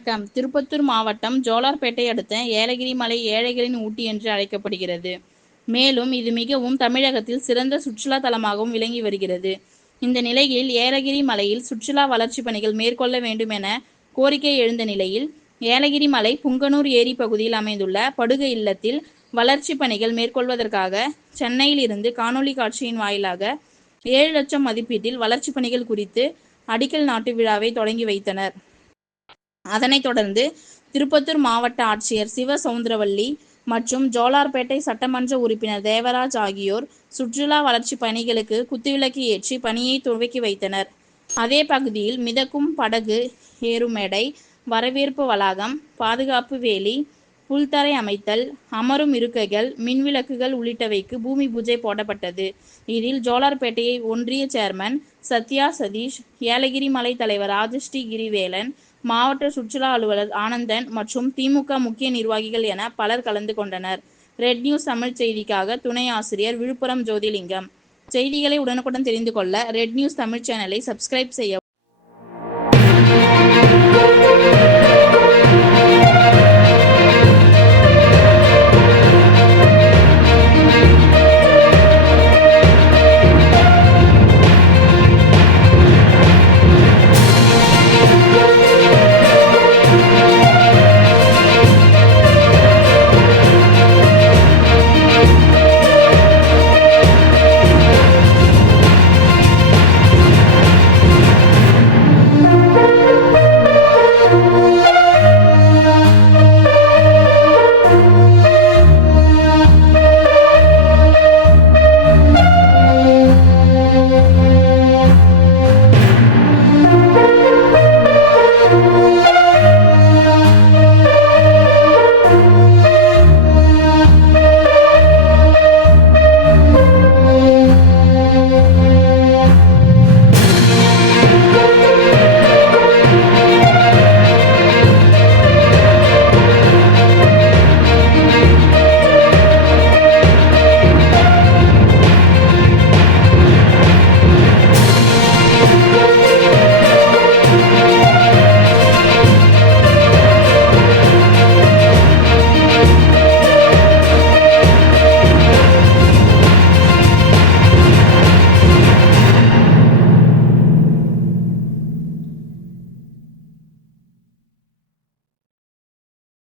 வணக்கம். திருப்பத்தூர் மாவட்டம் ஜோலார்பேட்டை அடுத்த ஏலகிரி மலை ஏழைகளின் ஊட்டி என்று அழைக்கப்படுகிறது. மேலும் இது மிகவும் தமிழகத்தில் சிறந்த சுற்றுலா தலமாகவும் விளங்கி வருகிறது. இந்த நிலையில் ஏலகிரி மலையில் சுற்றுலா வளர்ச்சி பணிகள் மேற்கொள்ள வேண்டும் என கோரிக்கை எழுந்த நிலையில் ஏலகிரி மலை புங்கனூர் ஏரி பகுதியில் அமைந்துள்ள படுகை இல்லத்தில் வளர்ச்சி பணிகள் மேற்கொள்வதற்காக சென்னையில் இருந்து காணொலி காட்சியின் வாயிலாக 7 லட்சம் மதிப்பீட்டில் வளர்ச்சி பணிகள் குறித்து அடிக்கல் நாட்டு விழாவை தொடங்கி வைத்தனர். அதனைத் தொடர்ந்து திருப்பத்தூர் மாவட்ட ஆட்சியர் சிவசவுந்தரவல்லி மற்றும் ஜோலார்பேட்டை சட்டமன்ற உறுப்பினர் தேவராஜ் ஆகியோர் சுற்றுலா வளர்ச்சி பணிகளுக்கு குத்துவிளக்கு ஏற்றி பணியை துவக்கி வைத்தனர். அதே பகுதியில் மிதக்கும் படகு ஏறும் மேடை, வரவேற்பு வளாகம், பாதுகாப்பு வேலி, புல்தரை அமைத்தல், அமரும் இருக்கைகள், மின்விளக்குகள் உள்ளிட்டவைக்கு பூமி பூஜை போடப்பட்டது. இதில் ஜோலார்பேட்டை ஒன்றிய சேர்மன் சத்யா சதீஷ், ஏலகிரி மலை தலைவர் ராஜஸ்ரீ கிரிவேலன், மாவட்ட சுற்றுலா அலுவலர் ஆனந்தன் மற்றும் திமுக முக்கிய நிர்வாகிகள் என பலர் கலந்து கொண்டனர். ரெட் நியூஸ் தமிழ் செய்திக்காக துணை ஆசிரியர் விழுப்புரம் ஜோதிலிங்கம். செய்திகளை உடனுக்குடன் தெரிந்து கொள்ள ரெட் நியூஸ் தமிழ் சேனலை சப்ஸ்கிரைப் செய்யவும்.